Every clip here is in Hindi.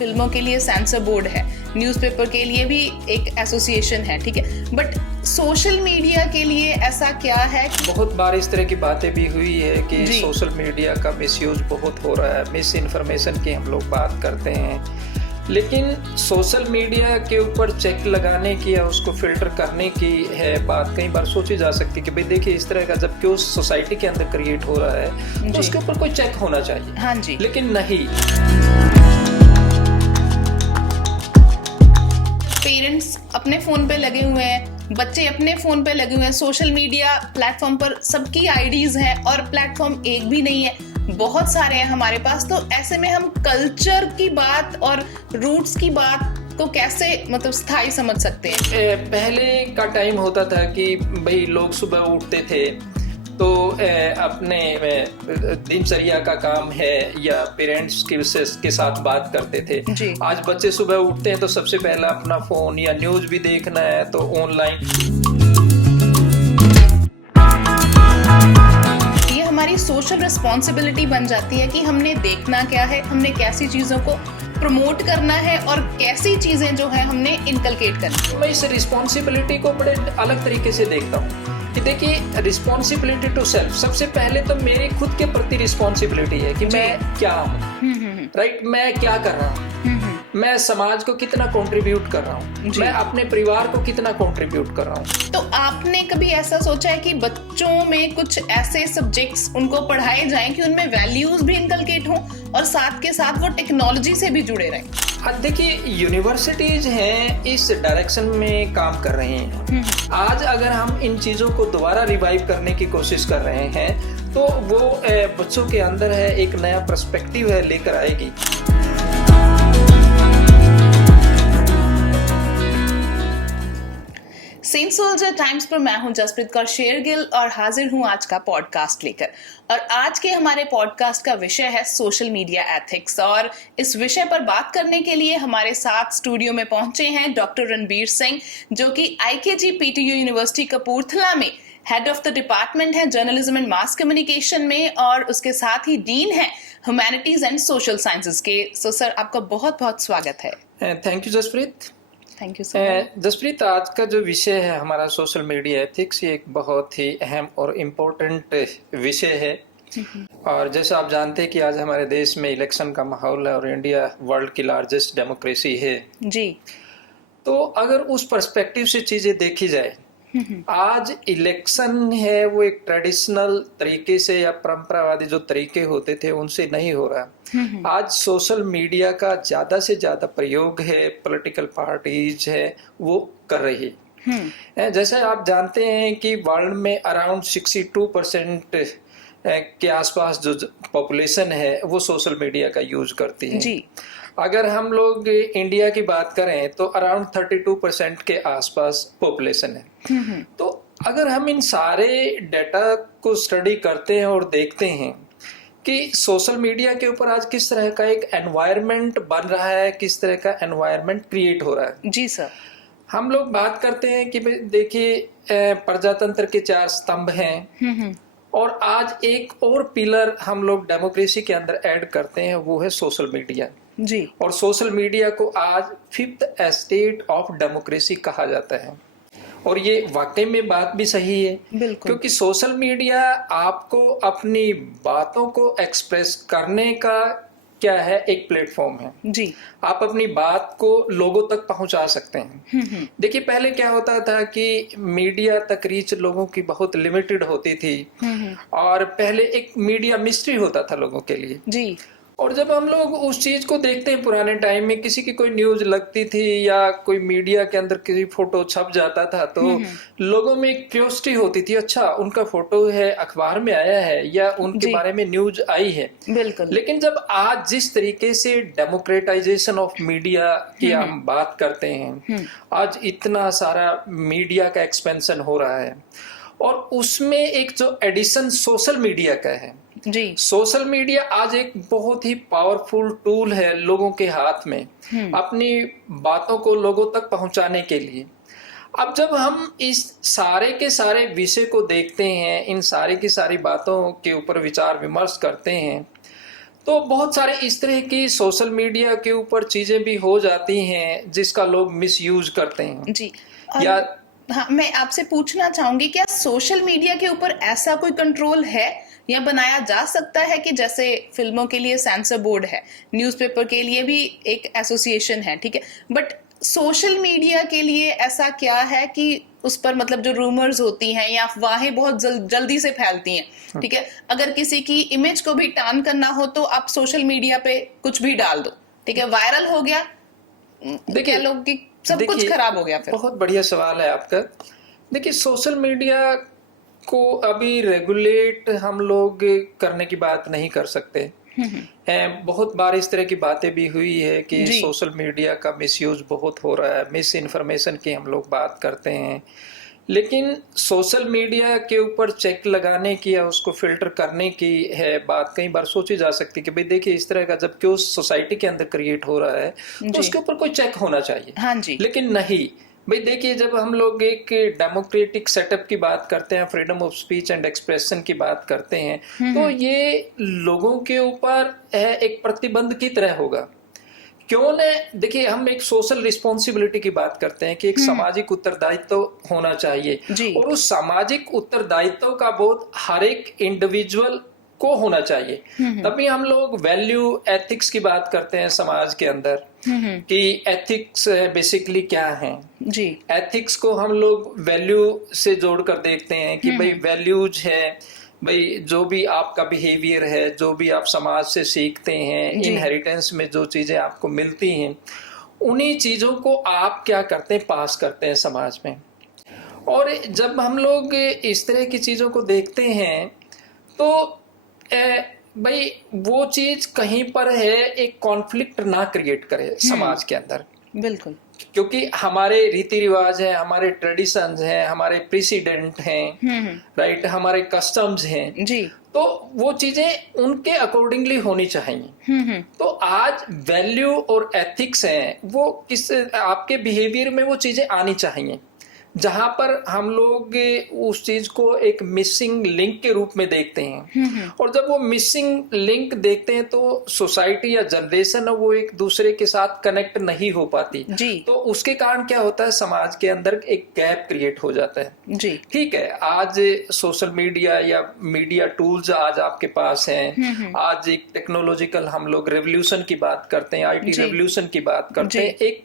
फिल्मों के लिए सेंसर बोर्ड है, न्यूज़पेपर के लिए भी एक एसोसिएशन है, ठीक है, बट सोशल मीडिया के लिए ऐसा क्या है? बहुत बार इस तरह की बातें भी हुई है कि जी। सोशल मीडिया का मिसयूज बहुत हो रहा है, मिस इन्फॉर्मेशन की हम लोग बात करते हैं, लेकिन सोशल मीडिया के ऊपर चेक लगाने की या उसको फिल्टर करने की है बात कई बार सोची जा सकती है कि भाई देखिए इस तरह का जब क्यों सोसाइटी के अंदर क्रिएट हो रहा है तो उसके ऊपर कोई चेक होना चाहिए। हाँ जी, लेकिन नहीं, पेरेंट्स अपने फोन पे लगे हुए हैं, बच्चे अपने फोन पे लगे हुए हैं, सोशल मीडिया प्लेटफॉर्म पर सबकी आईडीज हैं और प्लेटफॉर्म एक भी नहीं है, बहुत सारे हैं हमारे पास। तो ऐसे में हम कल्चर की बात और रूट्स की बात को कैसे मतलब स्थायी समझ सकते हैं? पहले का टाइम होता था कि भाई लोग सुबह उठते थे तो अपने दिनचर्या का काम है या पेरेंट्स के साथ बात करते थे। जी। आज बच्चे सुबह उठते हैं तो सबसे पहला अपना फोन या न्यूज भी देखना है तो ऑनलाइन। ये हमारी सोशल रिस्पॉन्सिबिलिटी बन जाती है कि हमने देखना क्या है, हमने कैसी चीजों को प्रमोट करना है और कैसी चीजें जो है हमने इनकलकेट करनी है। मैं इस रिस्पॉन्सिबिलिटी को बड़े अलग तरीके से देखता हूँ कि देखिए रिस्पॉन्सिबिलिटी टू सेल्फ, सबसे पहले तो मेरे खुद के प्रति रिस्पॉन्सिबिलिटी है कि मैं क्या हूँ, राइट, मैं क्या कर रहा हूँ, मैं समाज को कितना कंट्रीब्यूट कर रहा हूँ, मैं अपने परिवार को कितना कंट्रीब्यूट कर रहा हूँ। तो आपने कभी ऐसा सोचा है कि बच्चों में कुछ ऐसे सब्जेक्ट्स उनको पढ़ाए जाएं कि उनमें वैल्यूज भी इनकलकेट हों और साथ के साथ वो टेक्नोलॉजी से भी जुड़े रहें? अब देखिए यूनिवर्सिटीज हैं इस डायरेक्शन में काम कर रही हैं। आज अगर हम इन चीज़ों को दोबारा रिवाइव करने की कोशिश कर रहे हैं तो वो बच्चों के अंदर है एक नया पर्सपेक्टिव है लेकर आएगी। सेंट सोल्जर टाइम्स पर मैं हूं जसप्रीत कौर शेरगिल और हाजिर हूं आज का पॉडकास्ट लेकर। और आज के हमारे पॉडकास्ट का विषय है सोशल मीडिया एथिक्स, और इस विषय पर बात करने के लिए हमारे साथ स्टूडियो में पहुंचे हैं डॉक्टर रणबीर सिंह, जो कि IKG PTU यूनिवर्सिटी कपूरथला में हेड ऑफ द डिपार्टमेंट है जर्नलिज्म एंड मास कम्युनिकेशन में, और उसके साथ ही डीन है ह्यूमैनिटीज एंड सोशल साइंसेज के। सो सर, आपका बहुत बहुत स्वागत है। Thank you Jaspreet. Thank you so much. Jaspreet, आज का जो विषय है हमारा सोशल मीडिया एथिक्स, ये एक बहुत ही अहम और इम्पोर्टेंट विषय है। और जैसा आप जानते हैं कि आज हमारे देश में इलेक्शन का माहौल है और इंडिया वर्ल्ड की लार्जेस्ट डेमोक्रेसी है जी। तो अगर उस पर्सपेक्टिव से चीजें देखी जाए, आज इलेक्शन है वो एक ट्रेडिशनल तरीके से या परंपरावादी जो तरीके होते थे उनसे नहीं हो रहा। आज सोशल मीडिया का ज्यादा से ज्यादा प्रयोग है, पॉलिटिकल पार्टीज है वो कर रही है। जैसे आप जानते हैं कि वर्ल्ड में अराउंड 62% के आसपास जो पॉपुलेशन है वो सोशल मीडिया का यूज करती है जी। अगर हम लोग इंडिया की बात करें तो अराउंड 32% के आसपास पॉपुलेशन है। तो अगर हम इन सारे डेटा को स्टडी करते हैं और देखते हैं कि सोशल मीडिया के ऊपर आज किस तरह का एक एनवायरनमेंट बन रहा है, किस तरह का एनवायरनमेंट क्रिएट हो रहा है। जी सर। हम लोग बात करते हैं कि देखिए प्रजातंत्र के 4 स्तंभ हैं और आज एक और पिलर हम लोग डेमोक्रेसी के अंदर ऐड करते हैं, वो है सोशल मीडिया जी। और सोशल मीडिया को आज 5th एस्टेट ऑफ डेमोक्रेसी कहा जाता है और ये वाकई में बात भी सही है, क्योंकि सोशल मीडिया आपको अपनी बातों को एक्सप्रेस करने का क्या है, एक प्लेटफॉर्म है जी। आप अपनी बात को लोगों तक पहुंचा सकते हैं। देखिए पहले क्या होता था कि मीडिया तक रीच लोगों की बहुत लिमिटेड होती थी और पहले एक मीडिया मिस्ट्री होता था लोगों के लिए जी। और जब हम लोग उस चीज को देखते हैं पुराने टाइम में, किसी की कोई न्यूज लगती थी या कोई मीडिया के अंदर किसी फोटो छप जाता था तो लोगों में एक क्यूरियोसिटी होती थी, अच्छा उनका फोटो है अखबार में आया है या उनके बारे में न्यूज आई है। बिल्कुल। लेकिन जब आज जिस तरीके से डेमोक्रेटाइजेशन ऑफ मीडिया की हम बात करते हैं, आज इतना सारा मीडिया का एक्सपेंशन हो रहा है और उसमें एक जो एडिशन सोशल मीडिया का है जी। सोशल मीडिया आज एक बहुत ही पावरफुल टूल है लोगों के हाथ में अपनी बातों को लोगों तक पहुंचाने के लिए। अब जब हम इस सारे के सारे विषय को देखते हैं, इन सारी की सारी बातों के ऊपर विचार विमर्श करते हैं, तो बहुत सारे इस तरह की सोशल मीडिया के ऊपर चीजें भी हो जाती हैं जिसका लोग मिसयूज करते हैं जी। और या हाँ, मैं आपसे पूछना चाहूंगी, क्या सोशल मीडिया के ऊपर ऐसा कोई कंट्रोल है या बनाया जा सकता है कि जैसे फिल्मों के लिए सेंसर बोर्ड है, न्यूज़पेपर के लिए भी एक एसोसिएशन है, ठीक है, बट सोशल मीडिया के लिए ऐसा क्या है कि उस पर मतलब जो रूमर्स होती हैं या अफवाहें बहुत जल्दी से फैलती हैं, ठीक है, अगर किसी की इमेज को भी टान करना हो तो आप सोशल मीडिया पे कुछ भी डाल दो, ठीक है, वायरल हो गया, देखिए लोग कि सब कुछ खराब हो गया फिर। बहुत बढ़िया सवाल है आपका। देखिए सोशल मीडिया को अभी रेगुलेट हम लोग करने की बात नहीं कर सकते। बहुत बार इस तरह की बातें भी हुई है कि सोशल मीडिया का मिसयूज बहुत हो रहा है, मिस इन्फॉर्मेशन की हम लोग बात करते हैं, लेकिन सोशल मीडिया के ऊपर चेक लगाने की या उसको फिल्टर करने की है बात कई बार सोची जा सकती है कि भाई देखिए इस तरह का जब क्यों सोसाइटी के अंदर क्रिएट हो रहा है तो उसके ऊपर कोई चेक होना चाहिए। हाँ जी। लेकिन नहीं भाई, देखिए जब हम लोग एक डेमोक्रेटिक सेटअप की बात करते हैं, freedom of speech and expression की बात करते हैं, तो ये लोगों के ऊपर एक प्रतिबंध की तरह होगा। क्यों न, देखिए हम एक सोशल रिस्पॉन्सिबिलिटी की बात करते हैं कि एक सामाजिक उत्तरदायित्व होना चाहिए और उस सामाजिक उत्तरदायित्व का बोध हर एक इंडिविजुअल को होना चाहिए। तभी हम लोग वैल्यू एथिक्स की बात करते हैं समाज के अंदर कि एथिक्स बेसिकली क्या है जी। एथिक्स को हम लोग वैल्यू से जोड़कर देखते हैं कि भाई वैल्यूज है, भाई जो भी आपका बिहेवियर है, जो भी आप समाज से सीखते हैं, इनहेरिटेंस में जो चीजें आपको मिलती हैं, उन्हीं चीजों को आप क्या करते हैं, पास करते हैं समाज में। और जब हम लोग इस तरह की चीजों को देखते हैं तो भाई वो चीज कहीं पर है एक कॉन्फ्लिक्ट ना क्रिएट करे समाज के अंदर। बिल्कुल, क्योंकि हमारे रीति रिवाज है, हमारे ट्रेडिशंस हैं, हमारे प्रेसिडेंट हैं, राइट, हमारे कस्टम्स हैं जी, तो वो चीजें उनके अकॉर्डिंगली होनी चाहिए। तो आज वैल्यू और एथिक्स हैं वो किस आपके बिहेवियर में वो चीजें आनी चाहिए, जहां पर हम लोग उस चीज को एक मिसिंग लिंक के रूप में देखते हैं। और जब वो मिसिंग लिंक देखते हैं तो सोसाइटी या जनरेशन है वो एक दूसरे के साथ कनेक्ट नहीं हो पाती जी। तो उसके कारण क्या होता है, समाज के अंदर एक गैप क्रिएट हो जाता है जी। ठीक है, आज सोशल मीडिया या मीडिया टूल्स आज आपके पास हैं, आज एक टेक्नोलॉजिकल हम लोग रेवोल्यूशन की बात करते हैं, आईटी रेवोल्यूशन की बात करते हैं, एक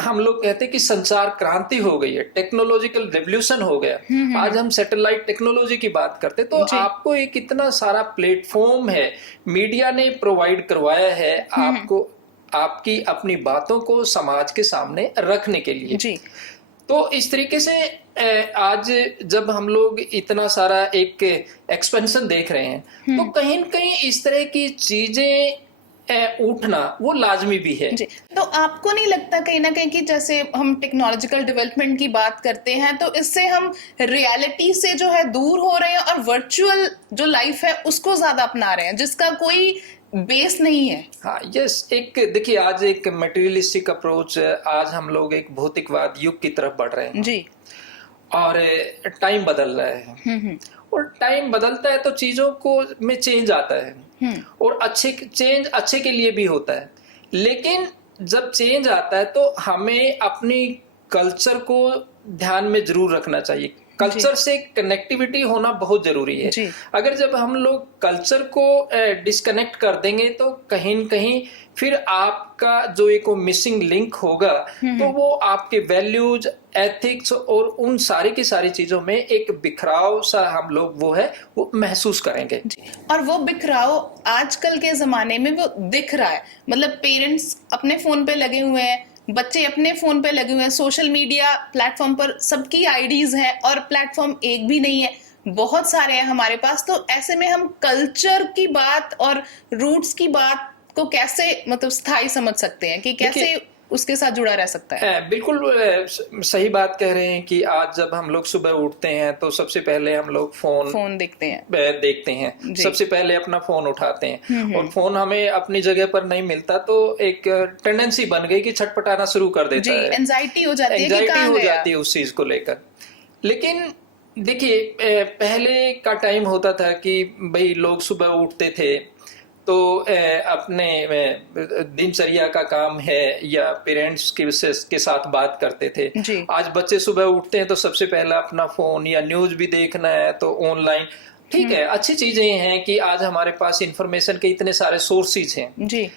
हम लोग कहते हैं कि संचार क्रांति हो गई है, टेक्नोलॉजिकल रेवोल्यूशन हो गया। आज हम सैटेलाइट टेक्नोलॉजी की बात करते हैं, तो आपको एक इतना सारा प्लेटफॉर्म है, मीडिया ने प्रोवाइड करवाया है आपको आपकी अपनी बातों को समाज के सामने रखने के लिए जी। तो इस तरीके से आज जब हम लोग इतना सारा एक एक्सपेंशन देख रहे हैं तो कहीं न कहीं इस तरह की चीजें उठना वो लाजमी भी है जी। तो आपको नहीं लगता कहीं ना कहीं कि जैसे हम टेक्नोलॉजिकल डेवलपमेंट की बात करते हैं तो इससे हम रियलिटी से जो है दूर हो रहे हैं और वर्चुअल जो लाइफ है उसको ज्यादा अपना रहे हैं जिसका कोई बेस नहीं है। हाँ यस, एक देखिए आज एक मटेरियलिस्टिक अप्रोच, आज हम लोग एक भौतिकवाद युग की तरफ बढ़ रहे हैं जी, और टाइम बदल रहा है और टाइम बदलता है तो चीजों को में चेंज आता है और चेंज अच्छे के लिए भी होता है, लेकिन जब चेंज आता है तो हमें अपनी कल्चर को ध्यान में जरूर रखना चाहिए। कल्चर से कनेक्टिविटी होना बहुत जरूरी है। अगर जब हम लोग कल्चर को डिस्कनेक्ट कर देंगे तो कहीं न कहीं फिर आपका जो एक मिसिंग लिंक होगा तो वो आपके वैल्यूज, एथिक्स और उन सारी की सारी चीजों में एक बिखराव सा हम लोग वो महसूस करेंगे। और वो बिखराव आजकल के जमाने में वो दिख रहा है, मतलब पेरेंट्स अपने फोन पे लगे हुए हैं, बच्चे अपने फोन पे लगे हुए हैं, सोशल मीडिया प्लेटफॉर्म पर सबकी आईडीज हैं और प्लेटफॉर्म एक भी नहीं है, बहुत सारे हैं हमारे पास। तो ऐसे में हम कल्चर की बात और रूट्स की बात को कैसे मतलब स्थायी समझ सकते हैं कि कैसे उसके साथ जुड़ा रह सकता है? बिल्कुल सही बात कह रहे हैं कि आज जब हम लोग सुबह उठते हैं तो सबसे पहले हम लोग फोन देखते हैं सबसे पहले अपना फोन उठाते हैं और फोन हमें अपनी जगह पर नहीं मिलता तो एक टेंडेंसी बन गई कि छटपटाना शुरू कर देता है, एंजाइटी हो जाती है उस चीज को लेकर। लेकिन देखिए पहले का टाइम होता था कि भाई लोग सुबह उठते थे तो अपने दिनचर्या का काम है या पेरेंट्स के साथ बात करते थे। आज बच्चे सुबह उठते हैं तो सबसे पहला अपना फोन या न्यूज भी देखना है तो ऑनलाइन। ठीक है, अच्छी चीजें हैं कि आज हमारे पास इंफॉर्मेशन के इतने सारे सोर्सेज हैं जी,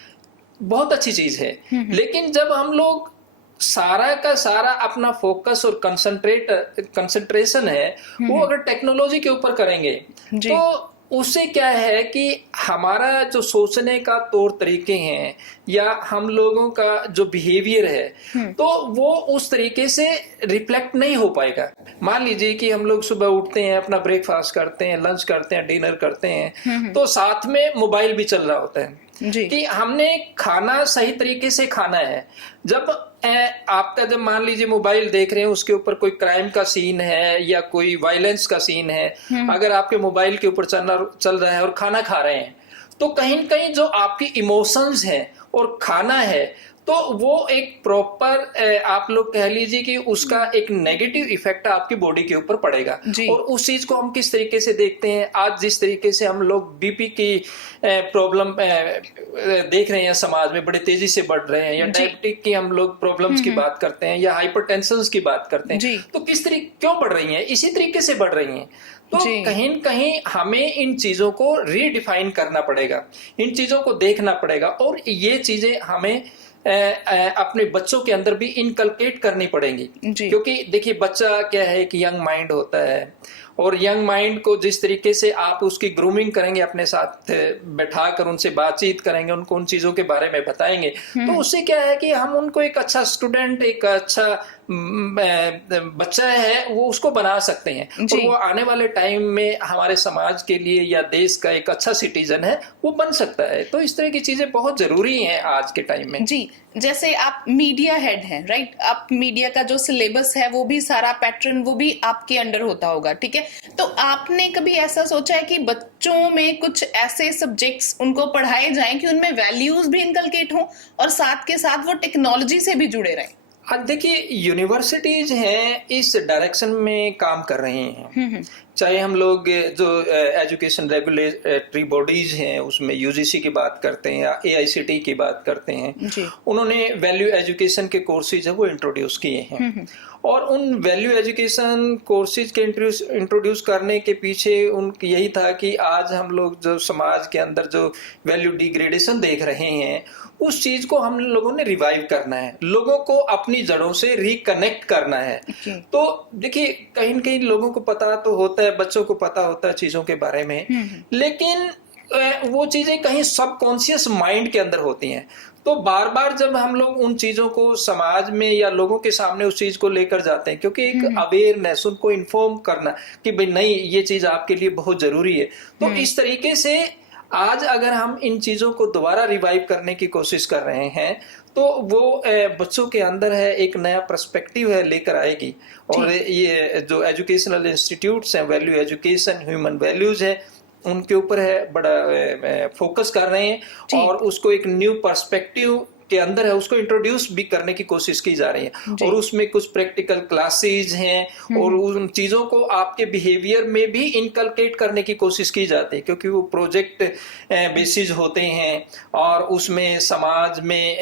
बहुत अच्छी चीज है। लेकिन जब हम लोग सारा का सारा अपना फोकस और कंसंट्रेशन है वो अगर टेक्नोलॉजी के ऊपर करेंगे तो उससे क्या है कि हमारा जो सोचने का तौर तरीके हैं या हम लोगों का जो बिहेवियर है तो वो उस तरीके से रिफ्लेक्ट नहीं हो पाएगा। मान लीजिए कि हम लोग सुबह उठते हैं, अपना ब्रेकफास्ट करते हैं, लंच करते हैं, डिनर करते हैं, तो साथ में मोबाइल भी चल रहा होता है जी। कि हमने खाना सही तरीके से खाना है। जब आपका जब मान लीजिए मोबाइल देख रहे हैं, उसके ऊपर कोई क्राइम का सीन है या कोई वायलेंस का सीन है, अगर आपके मोबाइल के ऊपर चल रहा है और खाना खा रहे हैं तो कहीं न कहीं जो आपकी इमोशंस हैं और खाना है तो वो एक प्रॉपर आप लोग कह लीजिए कि उसका एक नेगेटिव इफेक्ट आपकी बॉडी के ऊपर पड़ेगा। और उस चीज को हम किस तरीके से देखते हैं, आज जिस तरीके से हम लोग बीपी की प्रॉब्लम देख रहे हैं समाज में बड़े तेजी से बढ़ रहे हैं, या डायबिटिक की हम लोग प्रॉब्लम्स की बात करते हैं या हाइपरटेंशन की बात करते हैं, तो किस तरीके क्यों बढ़ रही हैं, इसी तरीके से बढ़ रही हैं। तो कहीं न कहीं हमें इन चीजों को रीडिफाइन करना पड़ेगा, इन चीजों को देखना पड़ेगा और ये चीजें हमें अपने बच्चों के अंदर भी इनकलकेट करनी पड़ेंगी। क्योंकि देखिए बच्चा क्या है कि यंग माइंड होता है और यंग माइंड को जिस तरीके से आप उसकी ग्रूमिंग करेंगे, अपने साथ बैठाकर उनसे बातचीत करेंगे, उनको उन चीजों के बारे में बताएंगे, तो उससे क्या है कि हम उनको एक अच्छा स्टूडेंट, एक अच्छा बच्चा है वो उसको बना सकते हैं और वो आने वाले टाइम में हमारे समाज के लिए या देश का एक अच्छा सिटीजन है वो बन सकता है। तो इस तरह की चीजें बहुत जरूरी हैं आज के टाइम में जी। जैसे आप मीडिया हेड हैं, राइट, आप मीडिया का जो सिलेबस है वो भी सारा पैटर्न वो भी आपके अंडर होता होगा, ठीक है। तो आपने कभी ऐसा सोचा है कि बच्चों में कुछ ऐसे सब्जेक्ट्स उनको पढ़ाए जाएं कि उनमें वैल्यूज भी इनकलकेट हों और साथ के साथ वो टेक्नोलॉजी से भी जुड़े रहें? देखिए यूनिवर्सिटीज हैं इस डायरेक्शन में काम कर रहे हैं। चाहे हम लोग जो एजुकेशन रेगुलेटरी बॉडीज हैं उसमें यूजीसी की बात करते हैं या एआईसीटी की बात करते हैं, उन्होंने वैल्यू एजुकेशन के कोर्सेज है वो इंट्रोड्यूस किए हैं और उन वैल्यू एजुकेशन कोर्सेज के इंट्रोड्यूस करने के पीछे उनकी यही था कि आज हम लोग जो समाज के अंदर जो वैल्यू डिग्रेडेशन देख रहे हैं उस चीज को हम लोगों ने रिवाइव करना है, लोगों को अपनी जड़ों से रिकनेक्ट करना है। तो देखिए कहीं न कहीं लोगों को पता तो होता है, बच्चों को पता होता है चीजों के बारे में, लेकिन वो चीजें कहीं सबकॉन्शियस माइंड के अंदर होती हैं। तो बार बार जब हम लोग उन चीजों को समाज में या लोगों के सामने उस चीज को लेकर जाते हैं, क्योंकि एक अवेयरनेस, उनको इन्फॉर्म करना कि भाई नहीं ये चीज आपके लिए बहुत जरूरी है, तो इस तरीके से आज अगर हम इन चीजों को दोबारा रिवाइव करने की कोशिश कर रहे हैं तो वो बच्चों के अंदर है एक नया पर्सपेक्टिव है लेकर आएगी। और ये जो एजुकेशनल इंस्टीट्यूट्स हैं, वैल्यू एजुकेशन, ह्यूमन वैल्यूज है, उनके ऊपर है बड़ा फोकस कर रहे हैं और उसको एक न्यू पर्सपेक्टिव के अंदर है उसको इंट्रोड्यूस भी करने की कोशिश की जा रही है। और उसमें कुछ प्रैक्टिकल क्लासेज हैं और उन चीजों को आपके बिहेवियर में भी इनकलकेट करने की कोशिश की जाती है, क्योंकि वो प्रोजेक्ट बेसिस होते हैं और उसमें समाज में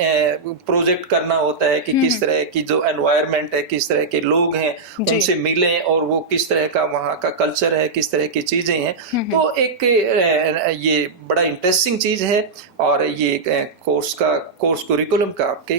प्रोजेक्ट करना होता है कि किस तरह की जो एनवायरनमेंट है, किस तरह के लोग हैं उनसे मिले और वो किस तरह का वहाँ का कल्चर है, किस तरह की चीजें हैं। तो एक ये बड़ा इंटरेस्टिंग चीज है और ये कोर्स करिकुलम का आपके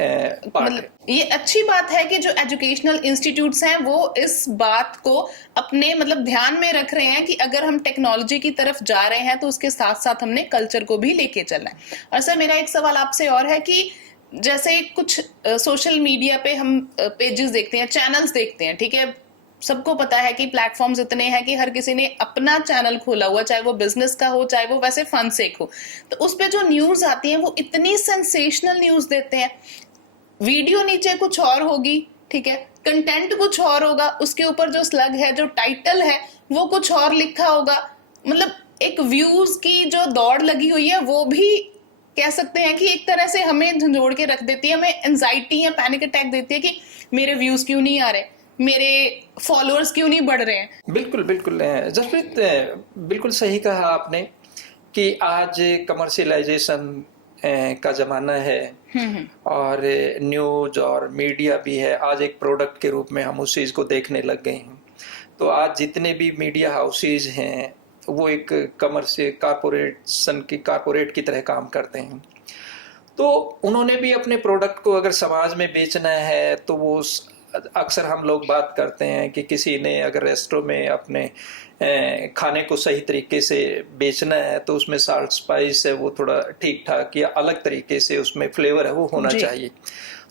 पार्ट है। ये अच्छी बात है कि जो एजुकेशनल इंस्टीट्यूट्स हैं वो इस बात को अपने ध्यान में रख रहे हैं कि अगर हम टेक्नोलॉजी की तरफ जा रहे हैं तो उसके साथ साथ हमने कल्चर को भी लेके चलना है। और सर मेरा एक सवाल आपसे और है कि जैसे कुछ सोशल मीडिया पे हम पेजेस देखते हैं, चैनल्स देखते हैं, ठीक है, सबको पता है कि प्लेटफॉर्म्स इतने हैं कि हर किसी ने अपना चैनल खोला हुआ, चाहे वो बिजनेस का हो चाहे वो वैसे फन से हो। तो उस पे जो न्यूज आती है वो इतनी सेंसेशनल न्यूज देते हैं, वीडियो नीचे कुछ और होगी, ठीक है, कंटेंट कुछ और होगा, उसके ऊपर जो स्लग है, जो टाइटल है वो कुछ और लिखा होगा। एक व्यूज की जो दौड़ लगी हुई है वो भी कह सकते हैं कि एक तरह से हमें झंझोड़ के रख देती है, हमें एंजाइटी या पैनिक अटैक देती है कि मेरे व्यूज क्यों नहीं आ रहे, मेरे फॉलोअर्स क्यों नहीं बढ़ रहे हैं। बिल्कुल बिल्कुल जसप्रीत, बिल्कुल सही कहा आपने कि आज कमर्शियलाइजेशन का जमाना है और न्यूज और मीडिया भी है। आज एक प्रोडक्ट के रूप में हम उस चीज को देखने लग गए हैं। तो आज जितने भी मीडिया हाउसेज हैं वो एक कारपोरेट की तरह काम करते हैं। तो उन्होंने भी अपने प्रोडक्ट को अगर समाज में बेचना है तो वो अक्सर हम लोग बात करते हैं कि किसी ने अगर रेस्टोरेंट में अपने खाने को सही तरीके से बेचना है तो उसमें साल्ट स्पाइस है वो थोड़ा ठीक ठाक या अलग तरीके से उसमें फ्लेवर है वो होना चाहिए।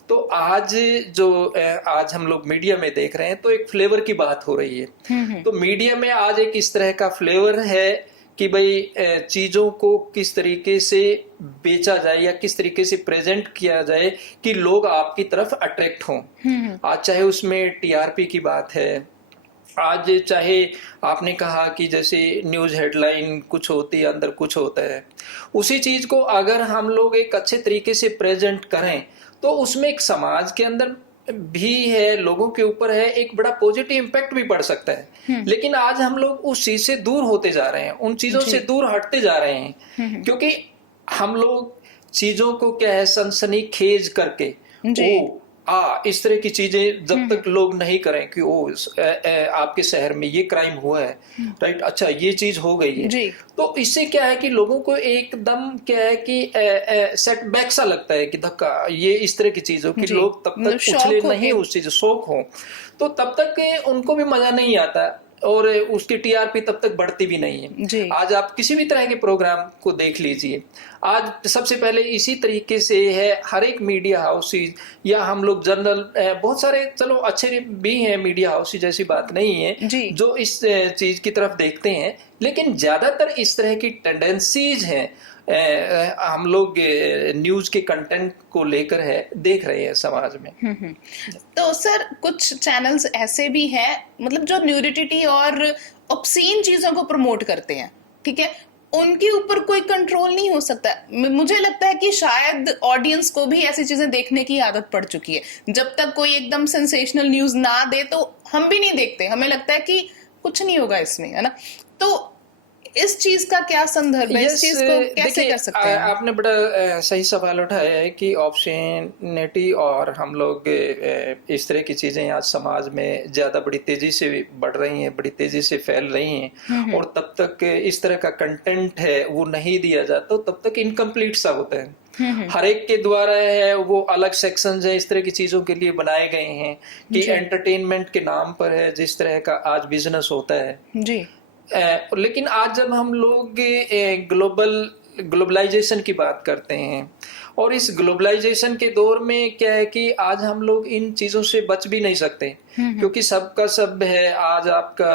तो आज आज हम लोग मीडिया में देख रहे हैं तो एक फ्लेवर की बात हो रही है। तो मीडिया में आज एक इस तरह का फ्लेवर है कि भाई चीजों को किस तरीके से बेचा जाए या किस तरीके से प्रेजेंट किया जाए कि लोग आपकी तरफ अट्रैक्ट हों। आज चाहे उसमें टीआरपी की बात है, आज चाहे आपने कहा कि जैसे न्यूज हेडलाइन कुछ होती है अंदर कुछ होता है, उसी चीज को अगर हम लोग एक अच्छे तरीके से प्रेजेंट करें तो उसमें एक समाज के अंदर भी है, लोगों के ऊपर है, एक बड़ा पॉजिटिव इम्पैक्ट भी पड़ सकता है। लेकिन आज हम लोग उस चीज से दूर होते जा रहे हैं, उन चीजों से दूर हटते जा रहे हैं, क्योंकि हम लोग चीजों को क्या है सनसनीखेज करके इस तरह की चीजें जब तक लोग नहीं करें कि आपके शहर में ये क्राइम हुआ है, राइट, अच्छा ये चीज हो गई है, तो इससे क्या है कि लोगों को एकदम क्या है कि सेटबैक सा लगता है कि धक्का, ये इस तरह की चीजों की लोग तब तक उछले नहीं, उस चीज शौक हो तो तब तक उनको भी मजा नहीं आता और उसकी टीआरपी तब तक बढ़ती भी नहीं है। आज आप किसी भी तरह के प्रोग्राम को देख लीजिए, आज सबसे पहले इसी तरीके से है हर एक मीडिया हाउसेज या हम लोग जनरल बहुत सारे, चलो अच्छे भी हैं मीडिया हाउसेज, ऐसी बात नहीं है, जो इस चीज की तरफ देखते हैं, लेकिन ज्यादातर इस तरह की टेंडेंसीज हैं हम लोग न्यूज के कंटेंट को लेकर है देख रहे हैं समाज में। तो सर कुछ चैनल्स ऐसे भी हैं मतलब जो न्यूडिटी और ऑब्सीन चीजों को प्रमोट करते हैं, ठीक है, उनके ऊपर कोई कंट्रोल नहीं हो सकता। मुझे लगता है कि शायद ऑडियंस को भी ऐसी चीजें देखने की आदत पड़ चुकी है। जब तक कोई एकदम सेंसेशनल न्यूज ना दे तो हम भी नहीं देखते, हमें लगता है कि कुछ नहीं होगा इसमें, है ना। तो इस चीज का क्या संदर्भ है, इस चीज को कैसे कर सकते हैं? आपने बड़ा सही सवाल उठाया है कि ऑप्शनैलिटी और हम लोग इस तरह की चीजें आज समाज में ज्यादा बड़ी तेजी से बढ़ रही हैं, बड़ी तेजी से फैल रही हैं, और तब तक इस तरह का कंटेंट है वो नहीं दिया जाता, तब तक इनकम्प्लीट सा होता है। हर एक के द्वारा है वो अलग सेक्शंस है इस तरह की चीजों के लिए बनाए गए हैं कि एंटरटेनमेंट के नाम पर है जिस तरह का आज बिजनेस होता है जी। लेकिन आज जब हम लोग ग्लोबलाइजेशन की बात करते हैं और इस ग्लोबलाइजेशन के दौर में क्या है कि आज हम लोग इन चीजों से बच भी नहीं सकते, क्योंकि सबका सब है आज आपका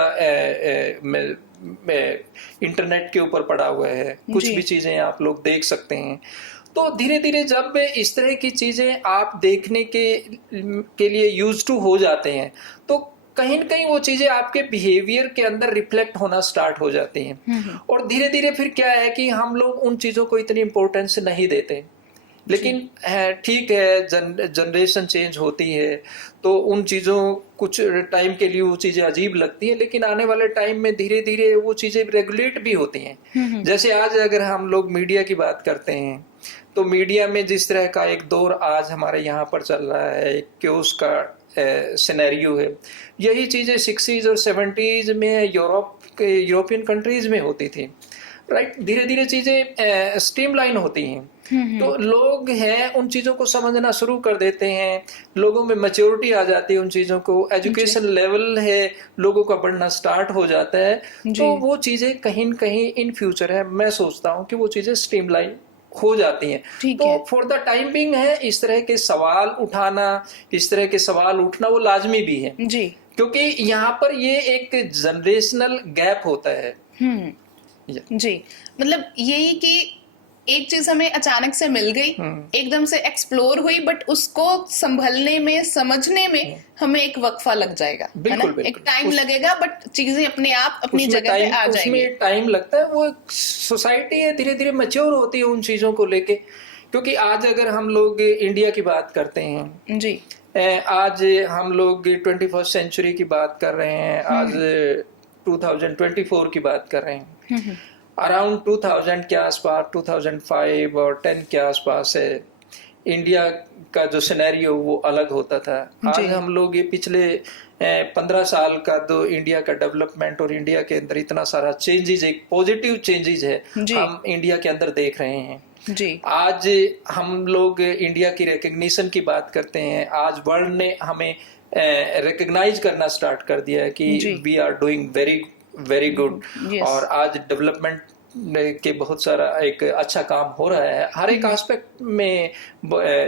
इंटरनेट के ऊपर पड़ा हुआ है, कुछ भी चीजें आप लोग देख सकते हैं। तो धीरे धीरे जब इस तरह की चीजें आप देखने के लिए यूज टू हो जाते हैं तो कहीं न कहीं वो चीजें आपके बिहेवियर के अंदर रिफ्लेक्ट होना स्टार्ट हो जाती हैं, और धीरे धीरे फिर क्या है कि हम लोग उन चीजों को इतनी इम्पोर्टेंस नहीं देते। लेकिन ठीक है, जनरेशन चेंज होती है तो उन चीजों कुछ टाइम के लिए वो चीजें अजीब लगती हैं, लेकिन आने वाले टाइम में धीरे धीरे वो चीजें रेगुलेट भी होती हैं। जैसे आज अगर हम लोग मीडिया की बात करते हैं तो मीडिया में जिस तरह का एक दौर आज हमारे यहाँ पर चल रहा है, एक क्योस का सिनेरियो है, यही चीजें 60s और 70s में यूरोपियन कंट्रीज में होती थी, राइट। धीरे धीरे चीजें स्ट्रीमलाइन होती हैं, तो लोग हैं उन चीजों को समझना शुरू कर देते हैं, लोगों में मैच्योरिटी आ जाती है उन चीजों को, एजुकेशन लेवल है लोगों का बढ़ना स्टार्ट हो जाता है, तो वो चीजें कहीं न कहीं इन फ्यूचर है मैं सोचता हूँ कि वो चीजें स्ट्रीमलाइन हो जाती हैं। तो फॉर द टाइम बिंग है इस तरह के सवाल उठाना, इस तरह के सवाल उठना वो लाजमी भी है जी, क्योंकि यहाँ पर ये एक जनरेशनल गैप होता है जी। मतलब यही कि एक चीज हमें अचानक से मिल गई, एकदम से एक्सप्लोर हुई, बट उसको संभलने में, समझने में हमें एक वक्फा लग जाएगा, बिल्कुल, बिल्कुल। एक टाइम लगेगा, बट चीजें अपने आप अपनी जगह पे आ जाएंगी। उसमें टाइम लगता है, वो सोसाइटी है धीरे धीरे मैच्योर होती है उन चीजों को लेके। क्योंकि आज अगर हम लोग इंडिया की बात करते हैं जी, आज हम लोग 21st सेंचुरी की बात कर रहे हैं, आज 2024 की बात कर रहे हैं, अराउंड 2000 के आसपास, 2005 और 10 के आसपास है, इंडिया का जो सिनेरियो वो अलग होता था। आज हम लोग ये पिछले 15 साल का जो इंडिया का डेवलपमेंट और इंडिया के अंदर इतना सारा चेंजेस, एक पॉजिटिव चेंजेस है, हम इंडिया के अंदर देख रहे हैं जी। आज हम लोग इंडिया की रिकग्निशन की बात करते हैं। आज वर्ल्ड ने हमें रिकग्नाइज करना स्टार्ट कर दिया है कि we are doing very very good. और आज डेवलपमेंट के बहुत सारा एक अच्छा काम हो रहा है, हर एक एस्पेक्ट में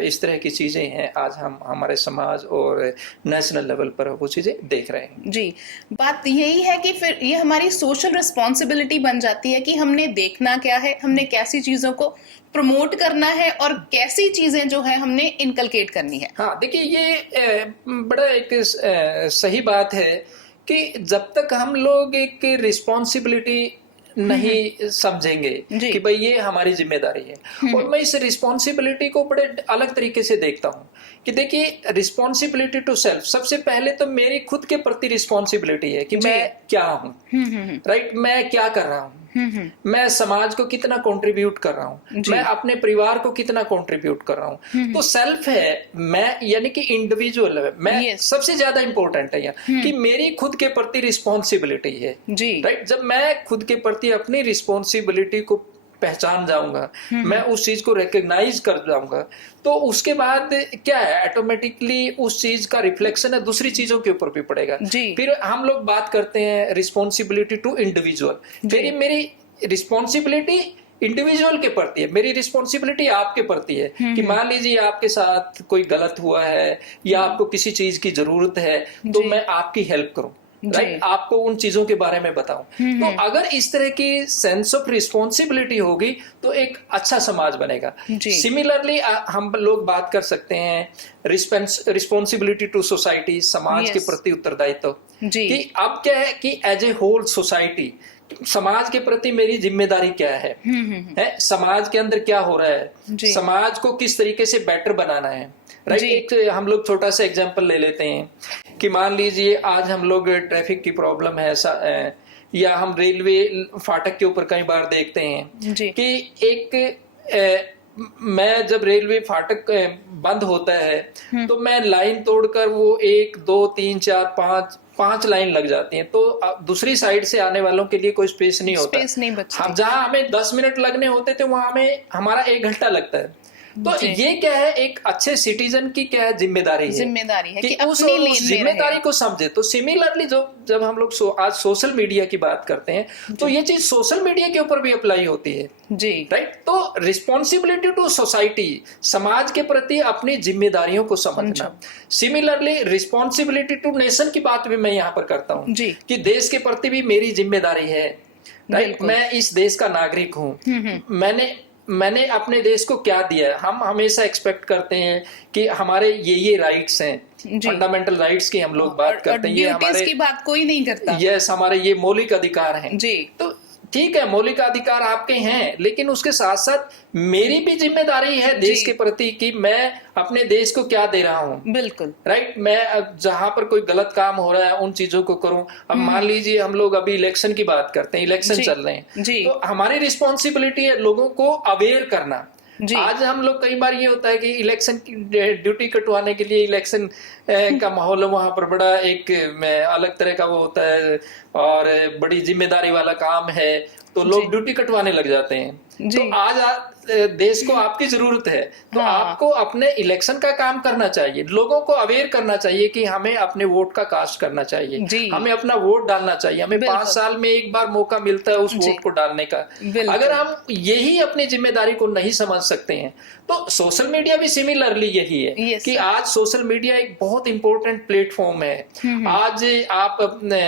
इस तरह की चीजें हैं। आज हम हमारे समाज और नेशनल लेवल पर वो चीजें देख रहे हैं जी। बात यही है कि फिर ये हमारी सोशल रिस्पॉन्सिबिलिटी बन जाती है कि हमने देखना क्या है, हमने कैसी चीजों को प्रमोट करना है और कैसी चीजें जो है हमने इनकलकेट करनी है। हाँ, देखिए ये बड़ा एक सही बात है कि जब तक हम लोग एक रिस्पॉन्सिबिलिटी नहीं समझेंगे कि भाई ये हमारी जिम्मेदारी है, और मैं इस रिस्पॉन्सिबिलिटी को बड़े अलग तरीके से देखता हूँ कि देखिए रिस्पॉन्सिबिलिटी टू सेल्फ, सबसे पहले तो मेरी खुद के प्रति रिस्पॉन्सिबिलिटी है कि मैं क्या हूँ, राइट, मैं क्या कर रहा हूँ, मैं समाज को कितना कंट्रीब्यूट कर रहा हूँ, मैं अपने परिवार को कितना कंट्रीब्यूट कर रहा हूँ। तो सेल्फ है, मैं यानी कि इंडिविजुअल है, मैं सबसे ज्यादा इंपॉर्टेंट है यहाँ कि मेरी खुद के प्रति रिस्पॉन्सिबिलिटी है जी, राइट। जब मैं खुद के प्रति अपनी रिस्पॉन्सिबिलिटी को पहचान जाऊंगा, मैं उस चीज को रिकग्नाइज कर जाऊंगा, तो उसके बाद क्या है, ऑटोमेटिकली उस चीज का रिफ्लेक्शन है दूसरी चीजों के ऊपर भी पड़ेगा। फिर हम लोग बात करते हैं रिस्पॉन्सिबिलिटी टू इंडिविजुअल। फिर मेरी रिस्पॉन्सिबिलिटी इंडिविजुअल के प्रति है, मेरी रिस्पॉन्सिबिलिटी आपके प्रति है कि मान लीजिए आपके साथ कोई गलत हुआ है या आपको किसी चीज की जरूरत है, तो मैं आपकी हेल्प करूं, राइट, आपको उन चीजों के बारे में बताऊं। तो अगर इस तरह की सेंस ऑफ रिस्पॉन्सिबिलिटी होगी तो एक अच्छा समाज बनेगा। सिमिलरली हम लोग बात कर सकते हैं रिस्पॉन्सिबिलिटी टू सोसाइटी, समाज के प्रति उत्तरदायित्व कि अब क्या है कि एज ए होल सोसाइटी समाज के प्रति मेरी जिम्मेदारी क्या है, समाज के अंदर क्या हो रहा है, समाज को किस तरीके से बेटर बनाना है, राइट। एक हम लोग छोटा सा एग्जांपल ले लेते हैं कि मान लीजिए आज हम लोग ट्रैफिक की प्रॉब्लम है या हम रेलवे फाटक के ऊपर कई बार देखते हैं कि एक मैं जब रेलवे फाटक बंद होता है तो मैं लाइन तोड़कर वो 1 2 3 4 5 लाइन लग जाती हैं, तो दूसरी साइड से आने वालों के लिए कोई स्पेस नहीं होता, स्पेस नहीं बचती। हम जहां हमें 10 मिनट लगने होते थे वहां हमें हमारा 1 घंटा लगता है। तो ये क्या है, एक अच्छे सिटीजन की क्या है जिम्मेदारी है कि उस जिम्मेदारी को समझे। तो सिमिलरली जब हम लोग आज सोशल मीडिया की बात करते हैं तो ये चीज सोशल मीडिया के ऊपर भी अप्लाई होती है जी, राइट। तो रिस्पॉन्सिबिलिटी टू सोसाइटी, समाज के प्रति अपनी जिम्मेदारियों को समझना। सिमिलरली रिस्पॉन्सिबिलिटी टू नेशन की बात भी मैं यहाँ पर करता हूँ कि देश के प्रति भी मेरी जिम्मेदारी है, राइट। मैं इस देश का नागरिक हूँ, मैंने अपने देश को क्या दिया है। हम हमेशा एक्सपेक्ट करते हैं कि हमारे ये राइट्स हैं, फंडामेंटल राइट्स की हम लोग बात करते हैं, ये हमारे की बात कोई नहीं करता, यस, हमारे ये मौलिक अधिकार हैं जी। तो ठीक है, मौलिक अधिकार आपके हैं, लेकिन उसके साथ साथ मेरी भी जिम्मेदारी है देश के प्रति कि मैं अपने देश को क्या दे रहा हूँ, बिल्कुल, राइट। मैं जहां पर कोई गलत काम हो रहा है उन चीजों को करूं। अब मान लीजिए हम लोग अभी इलेक्शन की बात करते हैं, इलेक्शन चल रहे हैं, तो हमारी रिस्पॉन्सिबिलिटी है लोगों को अवेयर करना। आज हम लोग कई बार ये होता है कि इलेक्शन की ड्यूटी कटवाने के लिए इलेक्शन का माहौल वहां पर बड़ा एक अलग तरह का वो होता है और बड़ी जिम्मेदारी वाला काम है, तो लोग ड्यूटी कटवाने लग जाते हैं। तो आज देश को आपकी जरूरत है, तो आपको अपने इलेक्शन का काम करना चाहिए, लोगों को अवेयर करना चाहिए कि हमें अपने वोट का कास्ट करना चाहिए, हमें अपना वोट डालना चाहिए, हमें 5 साल में एक बार मौका मिलता है उस वोट को डालने का। अगर हम यही अपनी जिम्मेदारी को नहीं समझ सकते हैं तो सोशल मीडिया भी सिमिलरली यही है कि आज सोशल मीडिया एक बहुत इंपॉर्टेंट प्लेटफॉर्म है। आज आप अपने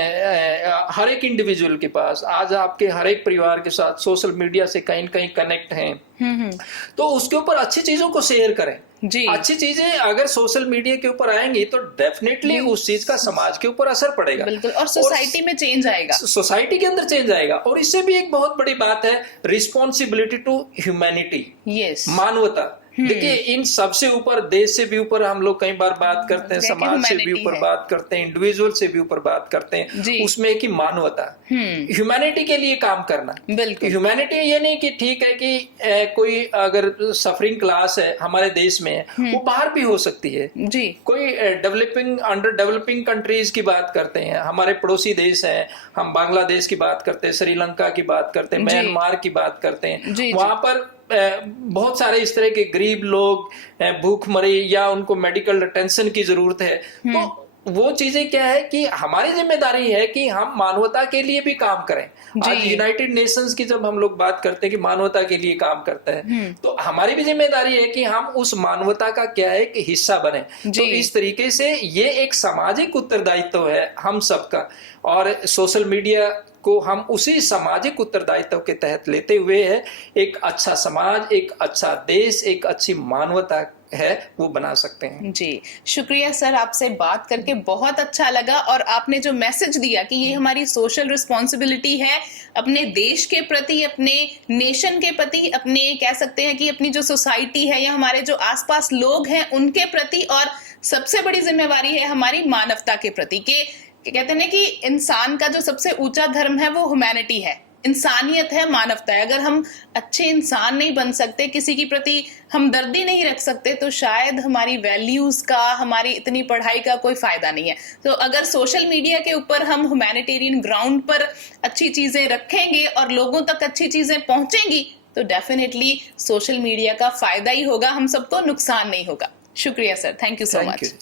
हर एक इंडिविजुअल के पास, आज आपके हर एक परिवार के साथ सोशल मीडिया से कहीं न कहीं कनेक्ट हैं, तो उसके ऊपर अच्छी चीजों को शेयर करें जी। अच्छी चीजें अगर सोशल मीडिया के ऊपर आएंगी तो डेफिनेटली उस चीज का समाज के ऊपर असर पड़ेगा, बिल्कुल, और सोसाइटी में चेंज आएगा, सोसाइटी के अंदर चेंज आएगा। और इससे भी एक बहुत बड़ी बात है रिस्पॉन्सिबिलिटी टू ह्यूमैनिटी, मानवता, देखिए, इन सबसे ऊपर, देश से भी ऊपर हम लोग कई बार बात करते हैं, समाज से भी ऊपर बात करते हैं, इंडिविजुअल से भी ऊपर बात करते हैं, उसमें कि मानवता, ह्यूमैनिटी के लिए काम करना। ह्यूमैनिटी ये नहीं कि ठीक है कि कोई अगर सफरिंग क्लास है हमारे देश में, वो बाहर भी हो सकती है जी। कोई डेवलपिंग, अंडर डेवलपिंग कंट्रीज की बात करते हैं, हमारे पड़ोसी देश हैं, हम बांग्लादेश की बात करते हैं, श्रीलंका की बात करते हैं, म्यांमार की बात करते हैं, वहां पर बहुत सारे इस तरह के गरीब लोग भूखमरी या उनको मेडिकल अटेंशन की जरूरत है। तो वो चीजें क्या है कि हमारी जिम्मेदारी है कि हम मानवता के लिए भी काम करें। आज यूनाइटेड नेशंस की जब हम लोग बात करते हैं कि मानवता के लिए काम करता है, तो हमारी भी जिम्मेदारी है कि हम उस मानवता का क्या है कि हिस्सा बने। तो इस तरीके से ये एक सामाजिक उत्तरदायित्व है हम सबका, और सोशल मीडिया को हम उसी सामाजिक उत्तरदायित्व के तहत लेते हुए है एक अच्छा समाज, एक अच्छा देश, एक अच्छी मानवता है वो बना सकते हैं। जी, शुक्रिया सर, आपसे बात करके बहुत अच्छा लगा। और आपने जो मैसेज दिया कि ये हमारी सोशल रिस्पॉन्सिबिलिटी है अपने देश के प्रति, अपने नेशन के प्रति, अपने कह सकते हैं कि अपनी जो सोसाइटी है या हमारे जो आसपास लोग हैं उनके प्रति, और सबसे बड़ी जिम्मेवारी है हमारी मानवता के प्रति। के कहते हैं कि इंसान का जो सबसे ऊंचा धर्म है वो ह्यूमैनिटी है, इंसानियत है, मानवता है। अगर हम अच्छे इंसान नहीं बन सकते, किसी के प्रति हमदर्दी नहीं रख सकते, तो शायद हमारी वैल्यूज का, हमारी इतनी पढ़ाई का कोई फायदा नहीं है। तो अगर सोशल मीडिया के ऊपर हम ह्यूमैनिटेरियन ग्राउंड पर अच्छी चीजें रखेंगे और लोगों तक अच्छी चीजें पहुंचेंगी, तो डेफिनेटली सोशल मीडिया का फायदा ही होगा, हम सबको नुकसान नहीं होगा। शुक्रिया sir, thank you so much.